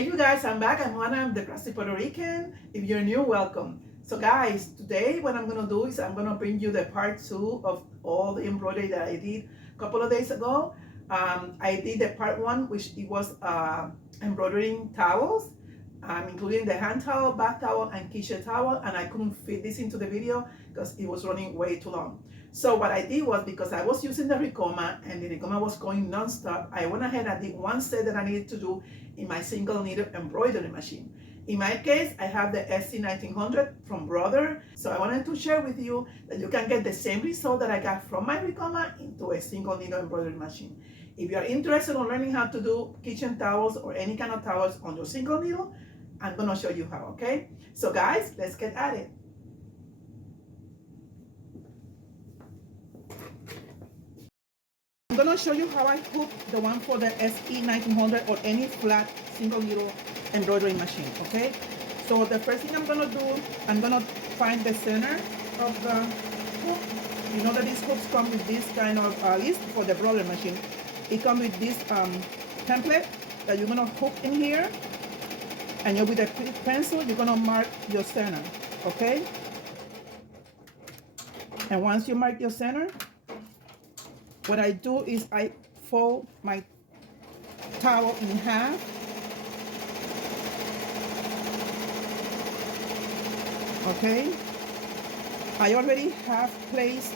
Hey you guys, I'm back. I'm Juana, I'm the classic Puerto Rican. If you're new, welcome. So guys, today what I'm gonna do is I'm gonna bring you the part 2 of all the embroidery that I did a couple of days ago. I did the part 1, which it was embroidering towels, including the hand towel, bath towel, and kitchen towel, and I couldn't fit this into the video because it was running way too long. So what I did was, because I was using the Ricoma and the Ricoma was going non-stop, I went ahead and did one set that I needed to do in my single needle embroidery machine. In my case, I have the SE1900 from Brother. So I wanted to share with you that you can get the same result that I got from my Ricoma into a single needle embroidery machine. If you are interested in learning how to do kitchen towels or any kind of towels on your single needle, I'm gonna show you how, okay? So guys, let's get at it. I'm gonna show you how I hook the one for the SE1900 or any flat single needle embroidery machine, okay? So the first thing I'm gonna do, I'm gonna find the center of the hook. You know that these hooks come with this kind of, at least for the Brother machine, it comes with this template that you're gonna hook in here, and you're with a pencil, you're gonna mark your center, okay? And once you mark your center, what I do is I fold my towel in half. Okay. I already have placed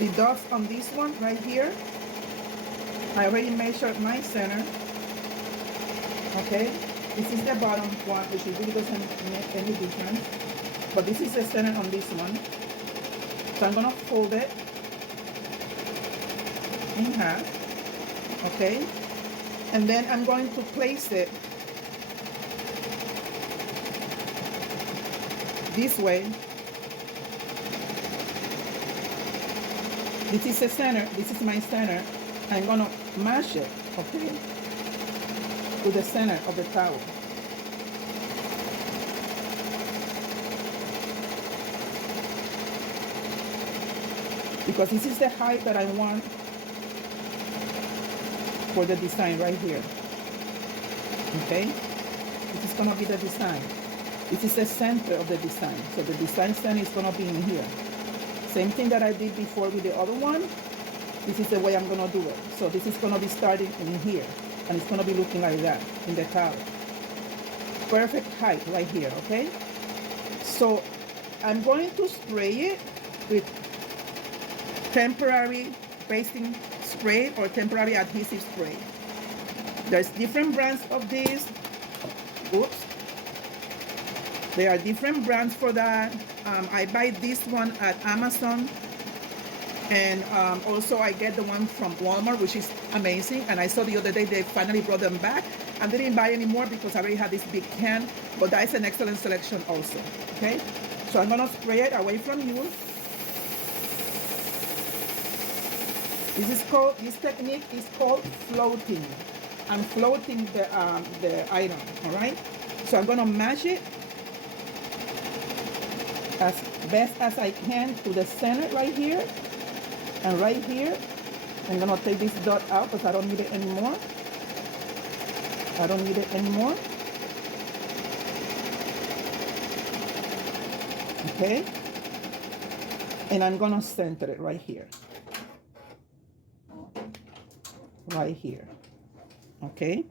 the dots on this one right here. I already measured my center. Okay. This is the bottom one, which really doesn't make any difference. But this is the center on this one. So I'm gonna fold it in half, okay? And then I'm going to place it this way. This is the center, this is my center. I'm gonna mash it, okay, to the center of the towel. Because this is the height that I want for the design right here. Okay? This is gonna be the design. This is the center of the design. So the design center is gonna be in here. Same thing that I did before with the other one. This is the way I'm gonna do it. So this is gonna be starting in here. And it's gonna be looking like that in the towel. Perfect height right here, okay? So I'm going to spray it with temporary pasting spray or temporary adhesive spray. There's different brands of this. Oops. There are different brands for that. I buy this one at Amazon, and also I get the one from Walmart, which is amazing. And I saw the other day they finally brought them back. I didn't buy any more because I already had this big can, but that is an excellent selection also. Okay, so I'm gonna spray it away from you. This technique is called floating. I'm floating the item, all right? So I'm gonna mash it as best as I can to the center right here and right here. I'm gonna take this dot out because I don't need it anymore. I don't need it anymore. Okay? And I'm gonna center it right here. Right here, okay?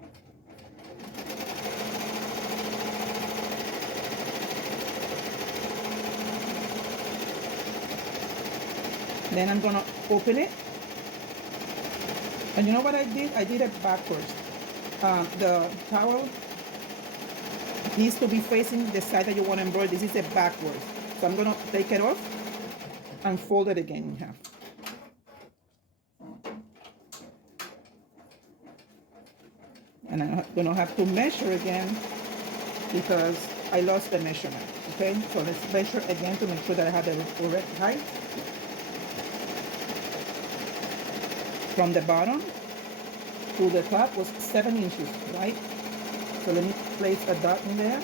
Then I'm gonna open it. And you know what I did? I did it backwards. The towel needs to be facing the side that you want to embroider. This is it backwards. So I'm gonna take it off and fold it again in half. And I'm gonna have to measure again because I lost the measurement, okay? So let's measure again to make sure that I have the correct height. From the bottom to the top was 7 inches, right? So let me place a dot in there.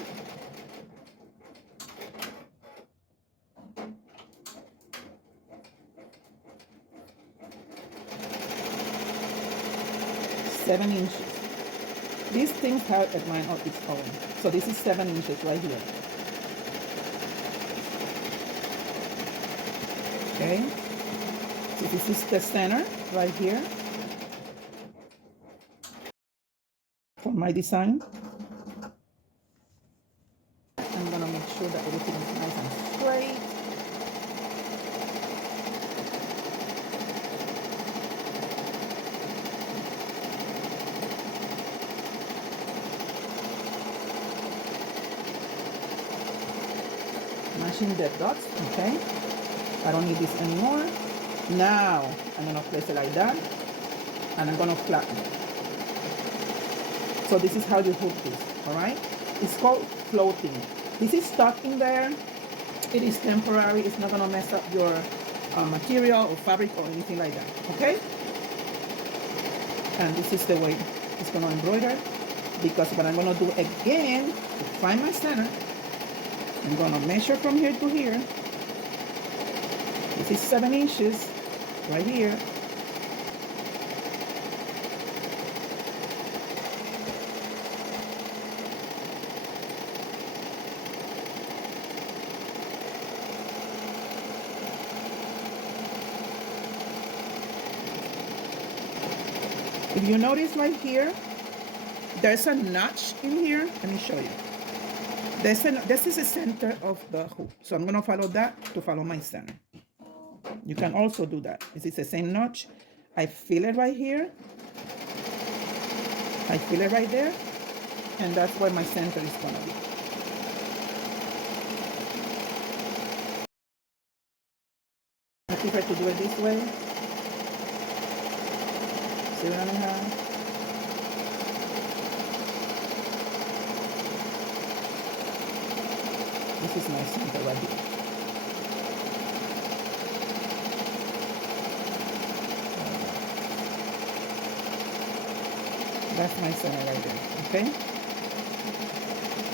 7 inches. These things have a mind of its own. So this is 7 inches right here. Okay. So this is the center right here for my design. I'm gonna make sure that everything is nice and straight. Matching the dots, okay? I don't need this anymore. Now I'm gonna place it like that, and I'm gonna flatten it. So this is how you hook this, all right? It's called floating. This is stuck in there. It is temporary. It's not gonna mess up your material or fabric or anything like that, okay? And this is the way it's gonna embroider, because what I'm gonna do again to find my center, I'm gonna measure from here to here. This is 7 inches right here. If you notice right here, there's a notch in here. Let me show you. This is the center of the hook. So I'm gonna follow that to follow my center. You can also do that. This is the same notch. I feel it right here. I feel it right there. And that's where my center is gonna be. I prefer to do it this way. 7.5. This is my center right here. That's my center right there, okay?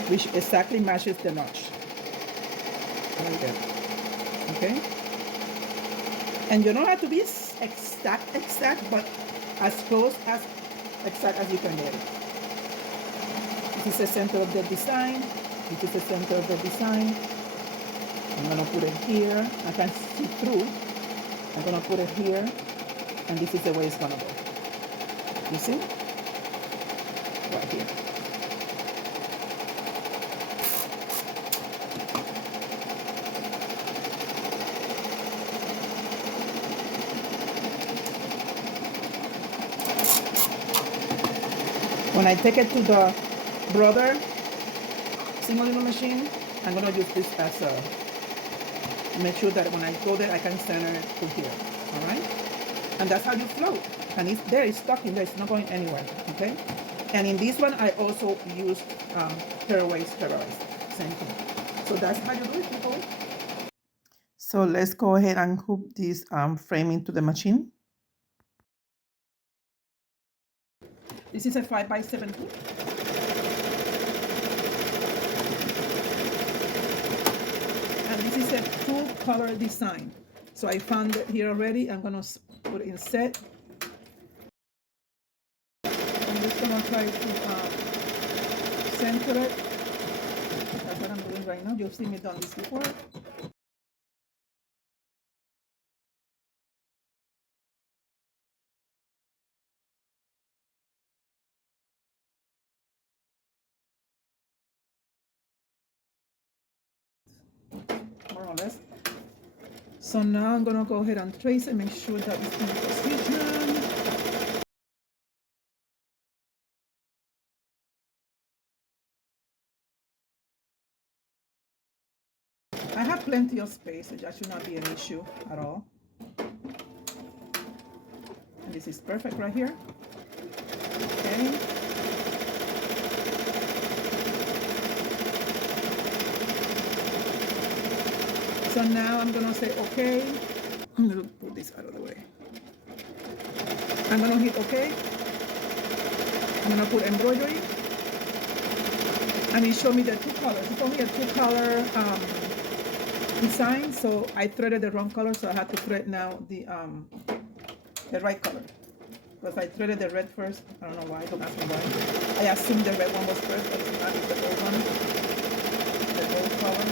Which exactly matches the notch. Right there, okay? And you don't have to be exact, but as close as exact as you can get it. This is the center of the design. This is the center of the design. I'm gonna put it here. I can see through. I'm gonna put it here, and this is the way it's gonna go. You see? Right here. When I take it to the Brother single needle machine, I'm gonna use this as a, make sure that when I go there, I can center it to here, all right? And that's how you float. And it's there, it's stuck in there, it's not going anywhere, okay? And in this one, I also used tearaway sterilized, same thing. So that's how you do it, people. So let's go ahead and hook this frame into the machine. This is a 5x7 hook. And this is a 2-color design. So I found it here already. I'm gonna put it in set. I'm just gonna try to center it. That's what I'm doing right now. You've seen me done this before. More or less. So now I'm gonna go ahead and trace and make sure that it's in position. I have plenty of space, so that should not be an issue at all. And this is perfect right here. Okay. So now I'm gonna say okay. I'm gonna put this out of the way. I'm gonna hit okay. I'm gonna put embroidery. And it showed me the 2 colors. It's only a 2-color design, so I threaded the wrong color, so I had to thread now the right color. because I threaded the red first. I don't know why, don't ask me why. I assumed the red one was first, but it's not, it's the gold one. The gold color.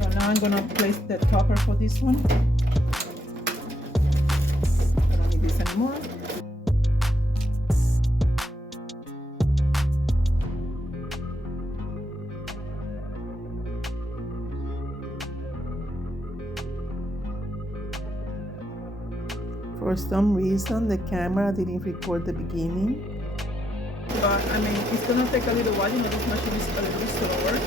So now I'm gonna place the topper for this one. I don't need this anymore. For some reason, the camera didn't record the beginning. But I mean, it's gonna take a little while, you know, this machine is a little slower.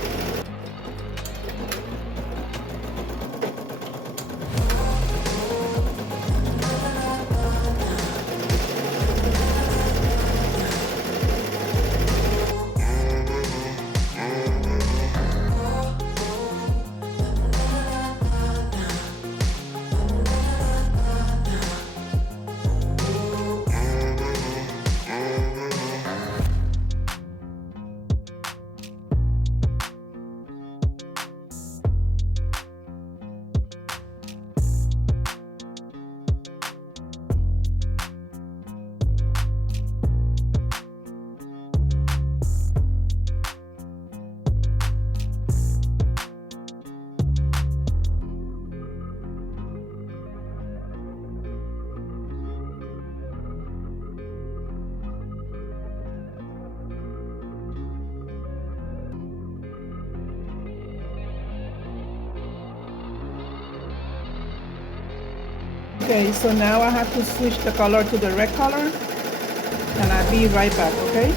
Okay, so now I have to switch the color to the red color, and I'll be right back, okay?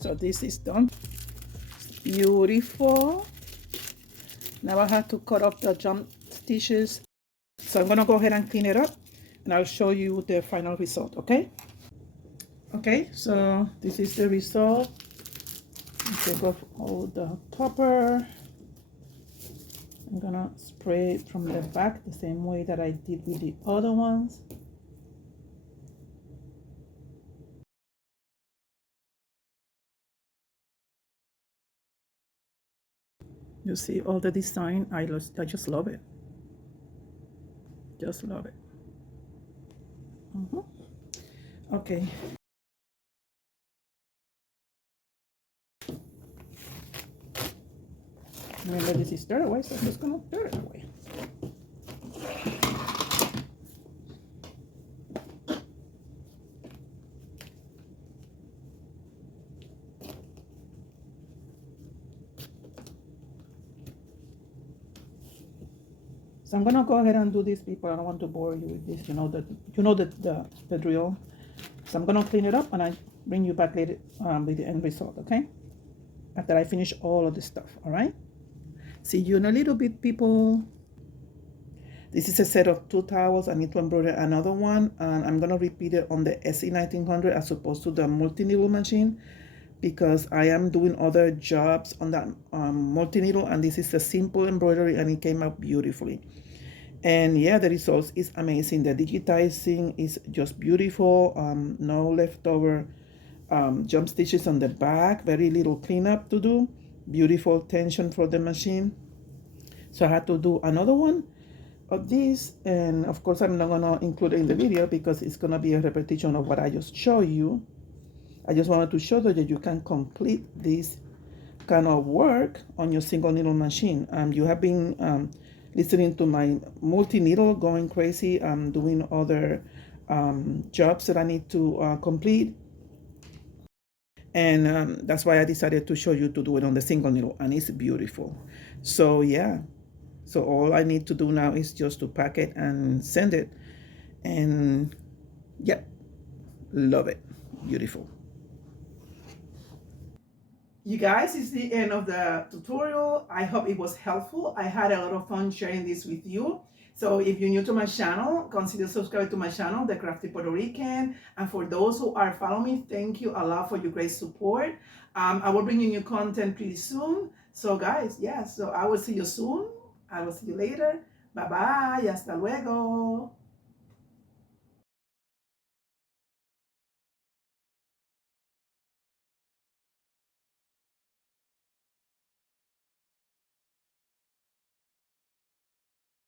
So this is done. Beautiful. Now I have to cut off the jump stitches. So I'm gonna go ahead and clean it up, and I'll show you the final result, okay? Okay, so this is the result. Take off all the topper. I'm gonna spray it from the back the same way that I did with the other ones. You see all the design. I just love it. Just love it. Okay. Remember, this is third away, so I'm just gonna throw it away. So I'm gonna go ahead and do this, people. I don't want to bore you with this. The drill. So I'm gonna clean it up and I bring you back later with the end result, okay? After I finish all of this stuff, all right? See you in a little bit, people. This is a set of 2 towels. I need to embroider another one, and I'm gonna repeat it on the SE1900 as opposed to the multi-needle machine because I am doing other jobs on that multi-needle, and this is a simple embroidery and it came out beautifully. And yeah, the results is amazing. The digitizing is just beautiful. No leftover jump stitches on the back, very little cleanup to do, beautiful tension for the machine. So I had to do another one of this, and of course I'm not gonna include it in the video because it's gonna be a repetition of what I just showed you. I just wanted to show that you can complete this kind of work on your single needle machine. You have been listening to my multi-needle going crazy. I'm doing other jobs that I need to complete, and that's why I decided to show you to do it on the single needle, and it's beautiful. So yeah, so all I need to do now is just to pack it and send it, and yep, love it, beautiful. You guys, it's the end of the tutorial. I hope it was helpful. I had a lot of fun sharing this with you. So if you're new to my channel, consider subscribing to my channel, The Crafty Puerto Rican. And for those who are following me, thank you a lot for your great support. I will bring you new content pretty soon. So guys, yeah, so I will see you soon. I will see you later. Bye-bye. Hasta luego.